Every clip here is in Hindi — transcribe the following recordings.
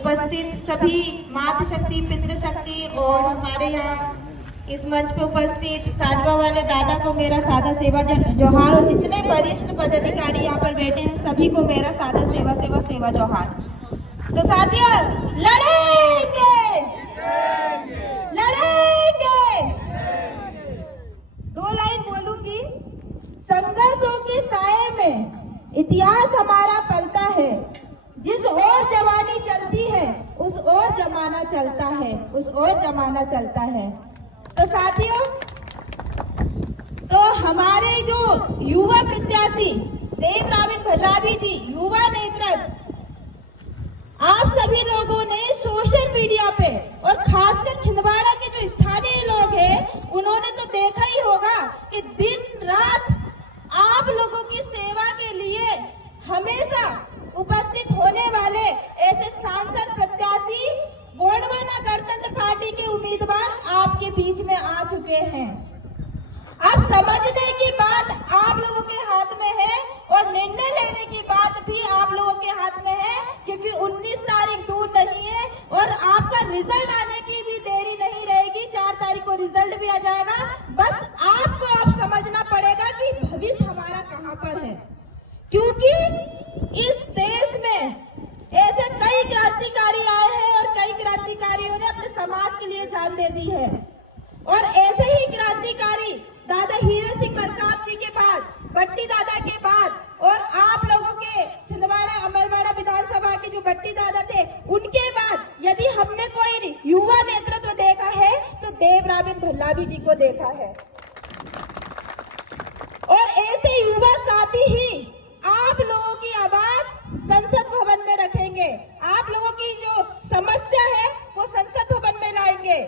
उपस्थित सभी मातृशक्ति, पितृशक्ति और हमारे यहाँ इस मंच पे उपस्थित साजबा वाले दादा को मेरा सादा सेवा जोहार और जितने वरिष्ठ पदाधिकारी यहाँ पर बैठे हैं सभी को मेरा सादा सेवा जोहार। तो साथियों, लड़ेंगे लड़ेंगे। 2 लाइन बोलूंगी। संघर्षों के साए में इतिहास हमारा पलता है, जिस ओर जवानी चलती है उस ओर जमाना चलता है, उस ओर जमाना चलता है। तो साथियों, तो हमारे जो युवा प्रत्याशी देवराबिन भल्लाभी जी, युवा नेतृत्व, आप सभी लोगों ने सोशल मीडिया पे और खासकर छिंदवाड़ा के जो स्थानीय लोग हैं उन्होंने तो देखा ही होगा कि दिन रात आप लोगों की सेवा के लिए हमेशा उपस्थित होने वाले ऐसे सांसद प्रत्याशी गोंडवाना गणतंत्र पार्टी के उम्मीदवार आपके बीच में आ चुके हैं। अब समझने की बात आप लोगों के हाथ में है और निर्णय लेने की बात भी आप लोगों के हाथ में है, क्योंकि 19 तारीख दूर नहीं है और आपका रिजल्ट आने की भी देरी नहीं रहेगी। 4 तारीख को रिजल्ट भी आ जाएगा। बस आपको अब समझना पड़ेगा कि भविष्य हमारा कहाँ पर है, क्योंकि इस देश में ऐसे कई क्रांतिकारी आए हैं और कई क्रांतिकारियों ने अपने समाज के लिए जान दे दी है। और ऐसे ही क्रांतिकारी दादा हीरा सिंह मरकाम जी के बाद, बट्टी दादा के बाद और आप लोगों के छिंदवाड़ा अमरवाड़ा विधानसभा के जो बट्टी दादा थे उनके बाद यदि हमने कोई युवा नेतृत्व देखा है तो देवराबिन भल्लाभी जी को देखा है। और ऐसे युवा साथी ही आप लोगों की आवाज संसद भवन में रखेंगे, आप लोगों की जो समस्या है वो संसद भवन में लाएंगे।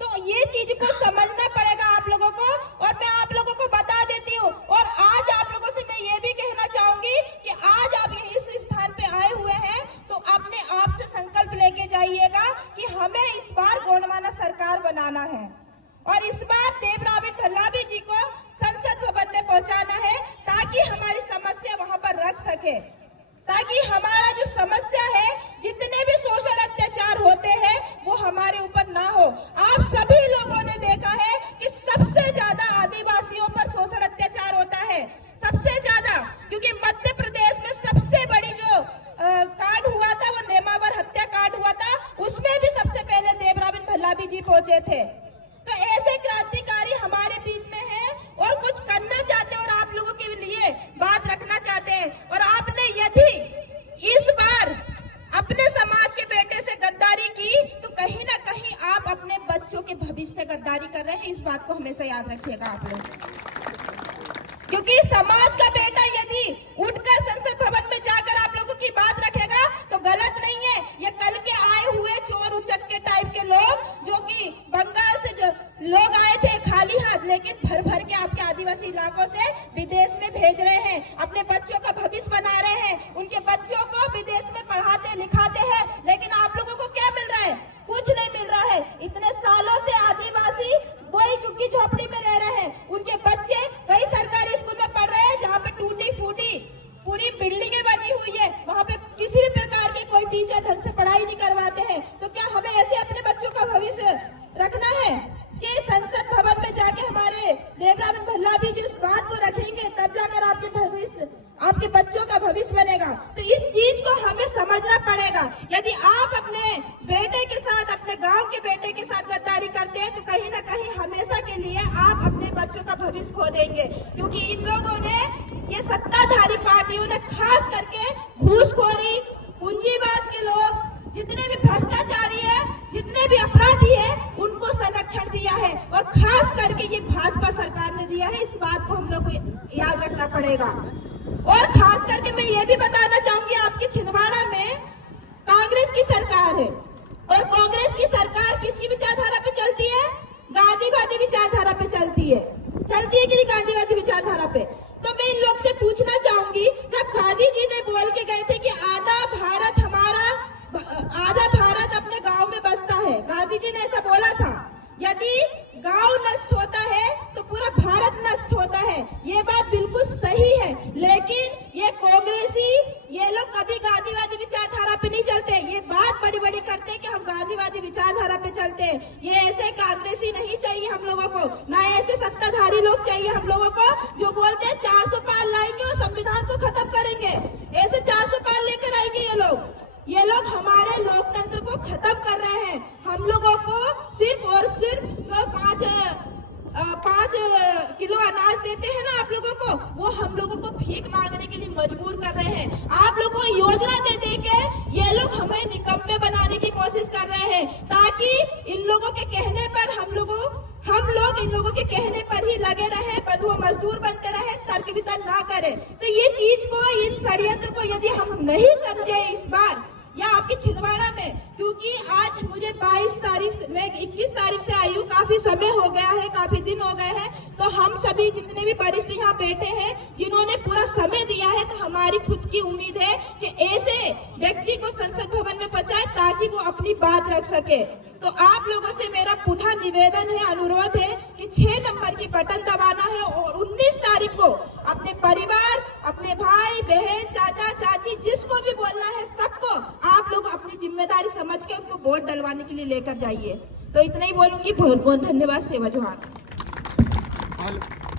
तो ये चीज को समझना पड़ेगा आप लोगों को। और मैं आप लोगों को बता देती हूँ और आज आप लोगों से मैं ये भी कहना चाहूंगी कि आज आप इस स्थान पे आए हुए हैं तो अपने आप से संकल्प लेके जाइएगा कि हमें इस बार गोंडवाना सरकार बनाना है और इस बार देवराबिन भल्लाभी जी को संसद भवन में पहुंचाना है, ताकि हमारी समस्या वहां पर रख सके, ताकि हमारा जो समस्या है, जितने भी शोषण अत्याचार होते हैं वो हमारे ऊपर ना हो। आप सभी लोगों ने देखा है कि सबसे ज्यादा आदिवासियों पर शोषण अत्याचार होता है, सबसे ज्यादा, क्योंकि मध्य प्रदेश में सबसे बड़ी जो कांड हुआ था वो नेमावर हत्या कांड हुआ था, उसमें भी सबसे पहले देवराबिन भल्लाभी जी पहुंचे थे। तो ऐसे क्रांतिकारी हमारे बीच में हैं और कुछ करना चाहते हैं और आप लोगों के लिए बात रखना चाहते हैं। और आपने यदि इस बार अपने समाज के बेटे से गद्दारी की तो कहीं ना कहीं आप अपने बच्चों के भविष्य से गद्दारी कर रहे हैं। इस बात को हमेशा याद रखिएगा आप लोग, क्योंकि समाज का बेटा यदि उठकर संसद भवन में जाकर आप लोगों की बात रखेगा तो गलत नहीं है। ये कल के आए हुए चोर उचक्के टाइप के लोग, जो कि बंगाल से जो लोग आए थे खाली हाथ, लेकिन भर भर के आपके आदिवासी इलाकों से विदेश में भेज रहे हैं, अपने बच्चों का भविष्य बना रहे हैं, उनके बच्चों को विदेश में पढ़ाते लिखाते हैं, लेकिन आप लोगों को क्या मिल रहा है? कुछ नहीं मिल रहा है। इतने सालों से आदिवासी वही झुग्गी झोपड़ी में रह रहे हैं, उनके बच्चे वही सरकारी स्कूल में पढ़ रहे हैं जहाँ पे टूटी फूटी पूरी बिल्डिंगें बनी हुई है, वहाँ पे किसी भी प्रकार के कोई टीचर ढंग से पढ़ाई नहीं करवाते हैं। तो क्या हमें ऐसे अपने बच्चों का भविष्य रखना है कि संसद भवन में जाके हमारे देवराबिन भल्लाभी जी उस बात को रखेंगे, तब जाकर आपके भविष्य, आपके बच्चों का भविष्य बनेगा? तो इस चीज को हमें समझना पड़ेगा। यदि आप अपने बेटे के साथ, अपने गांव के बेटे के साथ गद्दारी करते हैं तो कहीं ना कहीं हमेशा के लिए आप अपने बच्चों का भविष्य खो देंगे, क्योंकि इन लोगों ने, ये सत्ताधारी पार्टियों ने खास करके घूसखोरी, पूंजीवाद के लोग, जितने भी भ्रष्टाचारी है, जितने भी अपराधी है, उनको संरक्षण दिया है और खास करके ये भाजपा सरकार ने दिया है। इस बात को हम लोग को याद रखना पड़ेगा। और खास करके मैं ये भी बताना चाहूंगी, आपके छिंदवाड़ा में कांग्रेस की सरकार है और कांग्रेस की सरकार किसकी विचारधारा पे चलती है? गांधीवादी विचारधारा पे चलती है कि नहीं? गांधीवादी विचारधारा पे। तो मैं इन लोग से पूछना चाहूंगी, जब गांधी जी ने बोल के गए थे कि आधा भारत अपने गांव में बसता है, गांधी जी ने ऐसा बोला था। यदि गांव नष्ट होता है तो पूरा भारत नष्ट होता है, ये बात बिल्कुल सही है। लेकिन ये कांग्रेसी, ये लोग कभी गांधीवादी विचारधारा पे नहीं चलते। ये बात बड़ी बड़ी विचारधारा पे चलते हैं। ये ऐसे कांग्रेसी नहीं चाहिए हम लोगों को, ना ऐसे सत्ताधारी लोग चाहिए हम लोगों को जो बोलते हैं 400 पार लाएंगे और संविधान को खत्म करेंगे। ऐसे 400 पार लेकर आएंगे ये लोग हमारे लोकतंत्र को खत्म कर रहे हैं। हम लोगों को सिर्फ और सिर्फ 5 किलो अनाज देते हैं ना आप लोगों को, वो हम लोगों को भीख मांगने के लिए मजबूर कर रहे हैं। आप लोगों को योजना दे दे के ये लोग हमें निकम्मे बनाने की कोशिश कर रहे हैं, ताकि इन लोगों के कहने पर हम लोग इन लोगों के कहने पर ही लगे रहे, बंधुआ मजदूर बनते रहे, तर्क वितर्क ना करें। तो ये चीज को, इन षड्यंत्र को यदि हम नहीं समझे इस बार या आपके छिंदवाड़ा में, क्योंकि आज मुझे 22 तारीख से, मैं 21 तारीख से आई हूँ, काफी समय हो गया है, काफी दिन हो गए हैं। तो हम सभी जितने भी वरिष्ठ यहाँ बैठे हैं, जिन्होंने पूरा समय दिया है, तो हमारी खुद की उम्मीद है कि ऐसे व्यक्ति को संसद भवन में पहुंचाए ताकि वो अपनी बात रख सके। तो आप लोगों से मेरा पुनः निवेदन है, अनुरोध है कि 6 नंबर की बटन दबाना है और 19 तारीख को अपने परिवार, अपने भाई बहन, चाचा चाची, जिसको भी बोलना है, सबको आप लोग अपनी जिम्मेदारी समझ के उनको वोट डलवाने के लिए लेकर जाइए। तो इतना ही बोलूंगी। बहुत बहुत धन्यवाद। सेवा जोहार।